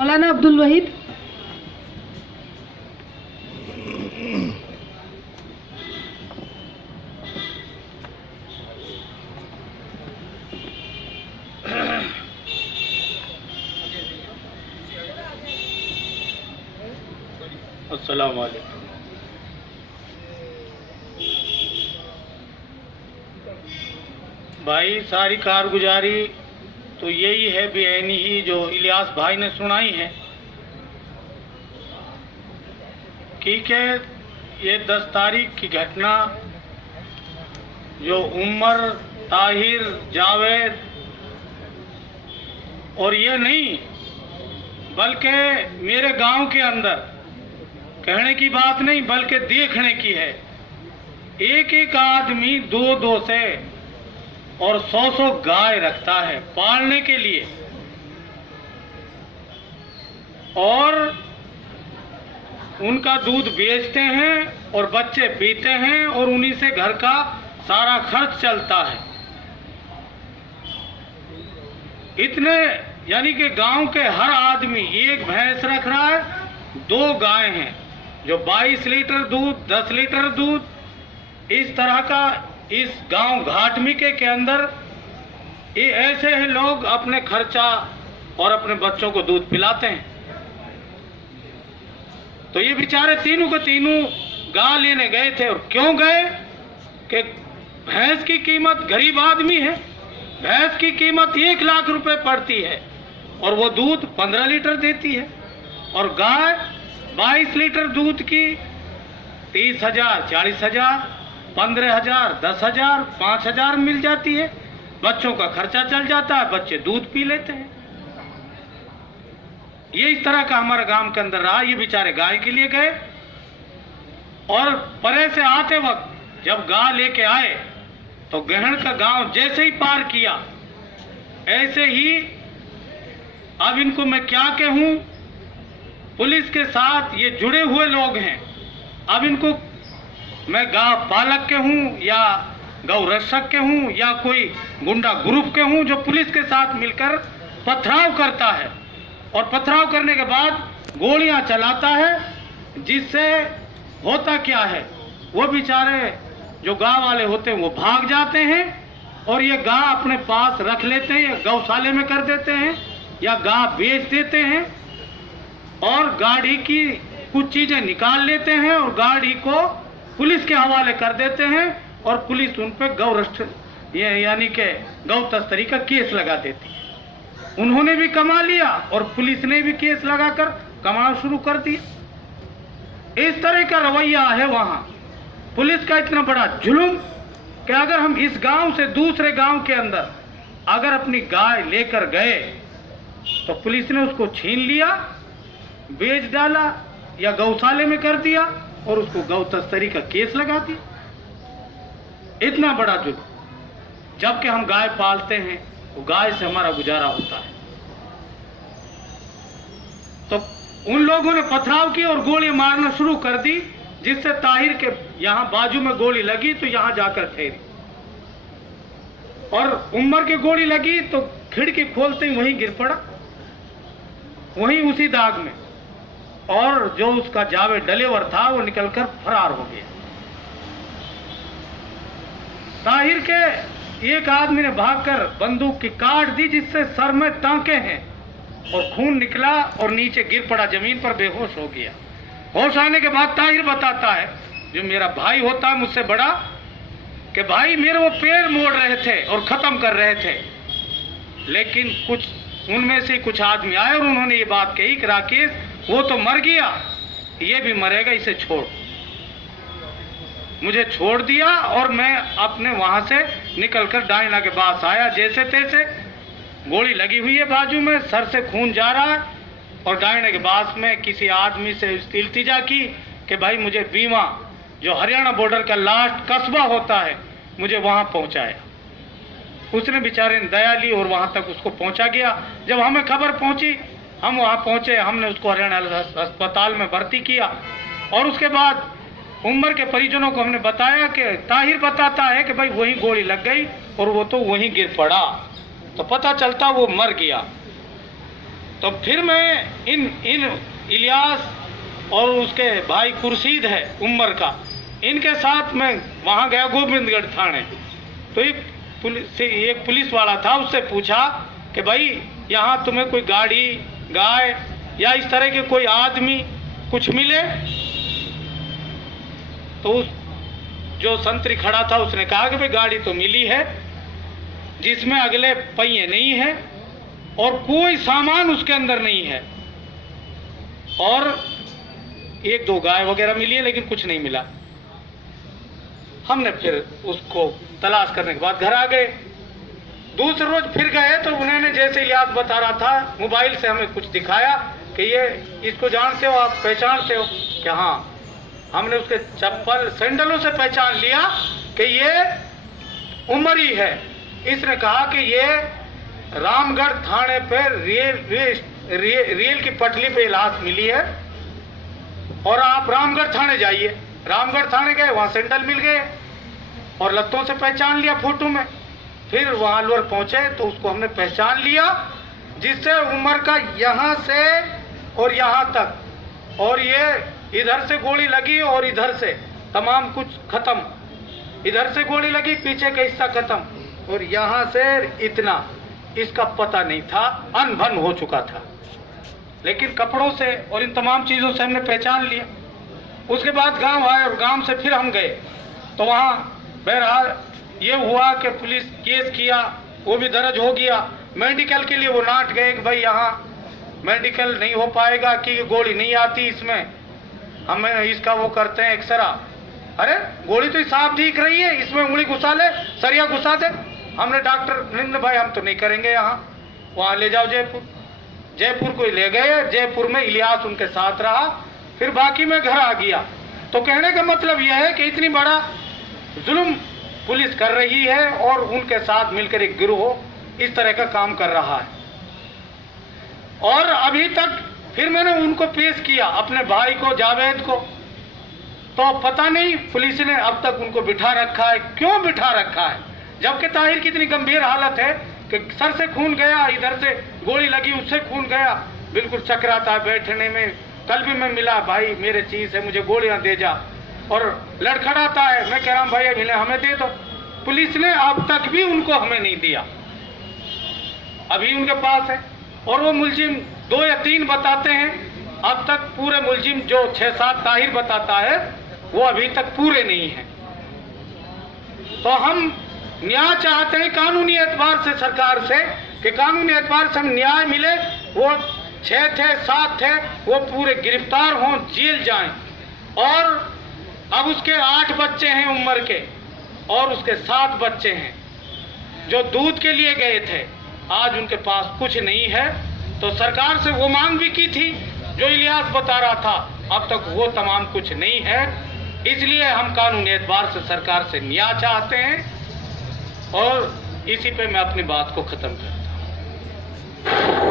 मौलाना अब्दुल वहीद। अस्सलाम वालेकुम। भाई सारी कारगुजारी तो यही है बेआईनी ही जो इलियास भाई ने सुनाई है। ठीक है, ये 10 तारीख की घटना जो उमर, ताहिर, जावेद और ये नहीं बल्कि मेरे गांव के अंदर कहने की बात नहीं बल्कि देखने की है। एक एक आदमी 2-2 से और 100-100 गाय रखता है पालने के लिए और उनका दूध बेचते हैं और बच्चे पीते हैं और उन्हीं से घर का सारा खर्च चलता है। इतने यानी कि गांव के हर आदमी एक भैंस रख रहा है, 2 गाय हैं जो 22 लीटर दूध, 10 लीटर दूध, इस तरह का इस गांव घाटमिके के अंदर ये ऐसे ही लोग अपने खर्चा और अपने बच्चों को दूध पिलाते हैं। तो ये बेचारे तीनों के तीनों गाय लेने गए थे। और क्यों गए कि भैंस की कीमत, गरीब आदमी है, भैंस की कीमत 1 लाख रुपए पड़ती है और वो दूध 15 लीटर देती है और गाय 22 लीटर दूध की 30,000, 40,000, 15,000, 10,000, 5,000 मिल जाती है। बच्चों का खर्चा चल जाता है, बच्चे दूध पी लेते हैं। ये इस तरह का हमारे गांव के अंदर रहा। ये बेचारे गाय के लिए गए और परे से आते वक्त जब गाय लेके आए तो गहन का गांव जैसे ही पार किया ऐसे ही, अब इनको मैं क्या कहूं, पुलिस के साथ ये जुड़े हुए लोग हैं। अब इनको मैं गांव पालक के हूं या गौ रक्षक के हूं या कोई गुंडा ग्रुप के हूं जो पुलिस के साथ मिलकर पथराव करता है और पथराव करने के बाद गोलियां चलाता है, जिससे होता क्या है, वो बेचारे जो गांव वाले होते हैं वो भाग जाते हैं और ये गाय अपने पास रख लेते हैं या गौशाले में कर देते हैं या गाय बेच देते हैं और गाड़ी की कुछ चीजें निकाल लेते हैं और गाड़ी को पुलिस के हवाले कर देते हैं और पुलिस उन पे यानी कि गौ तस्करी का केस लगा देती है। उन्होंने भी कमा लिया और पुलिस ने भी केस लगाकर कमाना शुरू कर दिया। इस तरह का रवैया है वहां पुलिस का। इतना बड़ा जुल्म कि अगर हम इस गांव से दूसरे गांव के अंदर अगर अपनी गाय लेकर गए तो पुलिस ने उसको छीन लिया, बेच डाला या गौशाले में कर दिया और उसको गौ तस्करी का केस लगा दिया। इतना बड़ा जुल्म, जबकि हम गाय पालते हैं, वो गाय से हमारा गुजारा होता है। तो उन लोगों ने पथराव की और गोली मारना शुरू कर दी, जिससे ताहिर के यहां बाजू में गोली लगी तो यहां जाकर ठहरी और उमर की गोली लगी तो खिड़की खोलते ही वहीं गिर पड़ा, वहीं उसी दाग में। और जो उसका जावेद डलेवर था वो निकलकर फरार हो गया। ताहिर के एक आदमी ने भागकर बंदूक की काट दी, जिससे सर में टांके हैं और खून निकला और नीचे गिर पड़ा, जमीन पर बेहोश हो गया। होश आने के बाद ताहिर बताता है, जो मेरा भाई होता है मुझसे बड़ा, कि भाई मेरे वो पैर मोड़ रहे थे और खत्म कर रहे थे, लेकिन कुछ उनमें से कुछ आदमी आए और उन्होंने ये बात कही कि राकेश वो तो मर गया, ये भी मरेगा, इसे छोड़। मुझे छोड़ दिया और मैं अपने वहां से निकलकर डायना के पास आया। जैसे तैसे गोली लगी हुई है बाजू में, सर से खून जा रहा है और डायना के पास में किसी आदमी से इल्तिजा की कि भाई मुझे बीमा, जो हरियाणा बॉर्डर का लास्ट कस्बा होता है, मुझे वहां पहुंचाया। उसने बेचारे ने दया ली और वहां तक उसको पहुंचा गया। जब हमें खबर पहुंची, हम वहां पहुंचे, हमने उसको हरियाणा अस्पताल में भर्ती किया और उसके बाद उमर के परिजनों को हमने बताया कि ताहिर बताता है कि भाई वहीं गोली लग गई और वो तो वहीं गिर पड़ा, तो पता चलता वो मर गया। तो फिर मैं इन इलियास और उसके भाई कुर्शीद है उमर का, इनके साथ मैं वहाँ गया गोविंदगढ़ थाने। तो एक पुलिस वाला था, उससे पूछा कि भाई यहाँ तुम्हें कोई गाड़ी, गाय या इस तरह के कोई आदमी कुछ मिले? तो उस जो संतरी खड़ा था उसने कहा कि भाई गाड़ी तो मिली है, जिसमें अगले पहिए नहीं है और कोई सामान उसके अंदर नहीं है, और एक दो गाय वगैरह मिली है लेकिन कुछ नहीं मिला। हमने फिर उसको तलाश करने के बाद घर आ गए। दूसरे रोज फिर गए तो उन्होंने जैसे इलियास बता रहा था, मोबाइल से हमें कुछ दिखाया कि ये इसको जानते हो, आप पहचानते हो क्या? हाँ। हमने उसके चप्पल सैंडलों से पहचान लिया कि ये उमर ही है। इसने कहा कि ये रामगढ़ थाने पे रेल की पटरी पे लाश मिली है और आप रामगढ़ थाने जाइए। रामगढ़ थाने गए, वहाँ सैंडल मिल गए और लत्तों से पहचान लिया फोटो में। फिर वहाँ अलवर पहुँचे तो उसको हमने पहचान लिया, जिससे उमर का यहाँ से और यहाँ तक, और ये इधर से गोली लगी और इधर से तमाम कुछ खत्म। इधर से गोली लगी, पीछे का हिस्सा खत्म, और यहाँ से इतना इसका पता नहीं था, अनबन हो चुका था। लेकिन कपड़ों से और इन तमाम चीज़ों से हमने पहचान लिया। उसके बाद गांव आए और गांव से फिर हम गए तो वहाँ बहरहाल ये हुआ कि पुलिस केस किया, वो भी दर्ज हो गया। मेडिकल के लिए वो नाट गए कि भाई यहाँ मेडिकल नहीं हो पाएगा कि गोली नहीं आती इसमें, हमें इसका वो करते हैं एक्सरा। अरे गोली तो साफ दिख रही है, इसमें उंगली घुसा ले, सरिया घुसा दे। हमने डॉक्टर भाई हम तो नहीं करेंगे यहाँ, वहाँ ले जाओ जयपुर। जयपुर को ले गए, जयपुर में इलियास उनके साथ रहा, फिर बाकी में घर आ गया। तो कहने का मतलब यह है कि इतनी बड़ा जुल्म पुलिस कर रही है और उनके साथ मिलकर एक गिरोह इस तरह का काम कर रहा है। और अभी तक फिर मैंने उनको पेश किया, अपने भाई को, जावेद को, तो पता नहीं पुलिस ने अब तक उनको बिठा रखा है। क्यों बिठा रखा है? जबकि ताहिर की इतनी गंभीर हालत है कि सर से खून गया, इधर से गोली लगी, उससे खून गया, बिल्कुल चकराता है बैठने में। कल भी मैं मिला, भाई मेरे चीज है, मुझे गोलियां दे जा, और लड़खड़ाता है। मैं कह रहा हूँ भाई इन्हें हमें दे दो। पुलिस ने अब तक भी उनको हमें नहीं दिया, अभी उनके पास है। और वो मुलजिम 2 या 3 बताते हैं, अब तक पूरे मुलजिम जो 6-7 ताहिर बताता है वो अभी तक पूरे नहीं है। तो हम न्याय चाहते हैं कानूनी एतबार से सरकार से, कि कानूनी एतबार से हम न्याय मिले। वो 6 थे, 7 थे, वो पूरे गिरफ्तार हों, जेल जाएं। और अब उसके 8 बच्चे हैं उम्र के, और उसके 7 बच्चे हैं जो दूध के लिए गए थे, आज उनके पास कुछ नहीं है। तो सरकार से वो मांग भी की थी जो इलियास बता रहा था, अब तक वो तमाम कुछ नहीं है। इसलिए हम कानूनी एतबार से सरकार से न्याय चाहते हैं, और इसी पे मैं अपनी बात को खत्म करता हूँ।